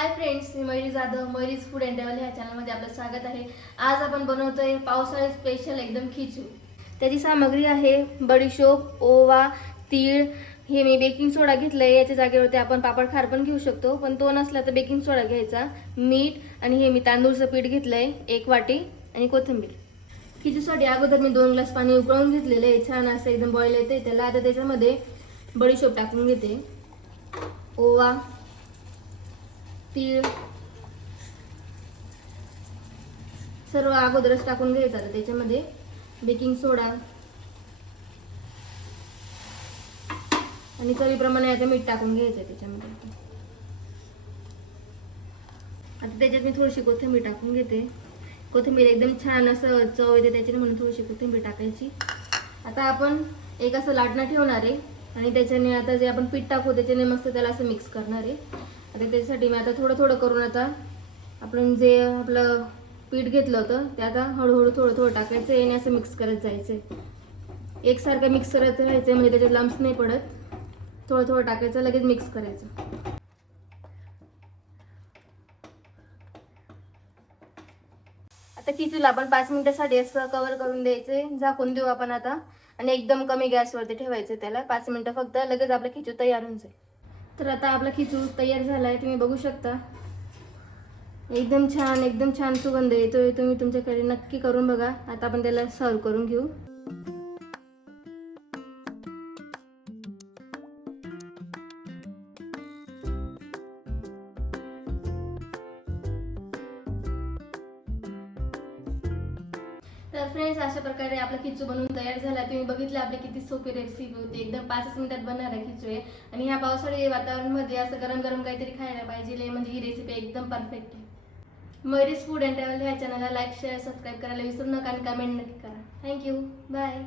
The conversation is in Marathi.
हाय फ्रेंड्स, मी Mayuri Jadhav, Mayuri's food and travel ह्या चॅनलमध्ये आपलं स्वागत आहे। आज आपण बनवतोय पावसाळी स्पेशल एकदम खिचू। त्याची सामग्री आहे बडीशोप, ओवा, तीळ। हे मी बेकिंग सोडा घेतलाय, याच्या जागेवरती आपण पापड खार पण घेऊ शकतो, पण तो नसला तर बेकिंग सोडा घ्यायचा। मीठ आणि हे मी तांदूळचं पीठ घेतलंय 1 वाटी आणि कोथिंबीर। खिचूसाठी अगोदर मी 2 ग्लास पाणी उकळून घेतलेलं आहे, छान असं एकदम बॉईल येते त्याला। आता त्याच्यामध्ये बडीशोप टाकून घेते, ओवा, तीळ सर्व अगोदरच टाकून घ्यायचं। आता त्याच्यामध्ये बेकिंग सोडा आणि चवीप्रमाणे आता मीठ टाकून घ्यायचं त्याच्यामध्ये। आता त्याच्यात मी थोडीशी कोथिंबीर टाकून घेते। कोथिंबीर एकदम छान असं चव येते त्याच्याने, म्हणून थोडीशी कोथिंबीर टाकायची। आता आपण एक असं लाटणं ठेवणार आहे आणि त्याच्याने आता जे आपण पीठ टाकू त्याच्याने मस्त त्याला असं मिक्स करणार आहे। आता त्याच्यासाठी मी आता थोडं थोडं करून आता आपण जे आपलं पीठ घेतलं होतं ते आता हळूहळू थोडं थोडं टाकायचं आणि असं मिक्स करत जायचं। एकसारखं मिक्स करत राहायचं म्हणजे त्याच्यात लम्स नाही पडत। थोडं थोडं टाकायचं, लगेच मिक्स करायचं। आता खिचूला आपण 5 मिनिटांसाठी असं कव्हर करून द्यायचे, झाकून देऊ आपण आता आणि एकदम कमी गॅसवरती ठेवायचं त्याला 5 मिनिटं फक्त, लगेच आपला खिचू तयार होऊन जाईल। तर आता आपला खिचू तयार झालाय, तुम्ही बघू शकता। एकदम छान सुगंध येतोय, तुम्ही तुमच्याकडे नक्की करून बघा। आता आपण त्याला सर्व करून घेऊ। तर फ्रेंड्स, अशा प्रकारे आपला खिचू बनवून तयार झाला। तुम्ही बघितलं आपली किती सोपी रेसिपी होती, एकदम 5 मिनिटात बनणारा खिचू आहे। आणि ह्या पावसाळी वातावरणामध्ये असं गरम गरम काहीतरी खायला पाहिजे, म्हणजे ही रेसिपी एकदम परफेक्ट आहे। मयुरीज फूड अँड ट्रॅव्हल ह्या चॅनलला लाईक, शेअर, सबस्क्राईब करायला विसरू नका आणि कमेंट नक्की करा। Thank you, bye.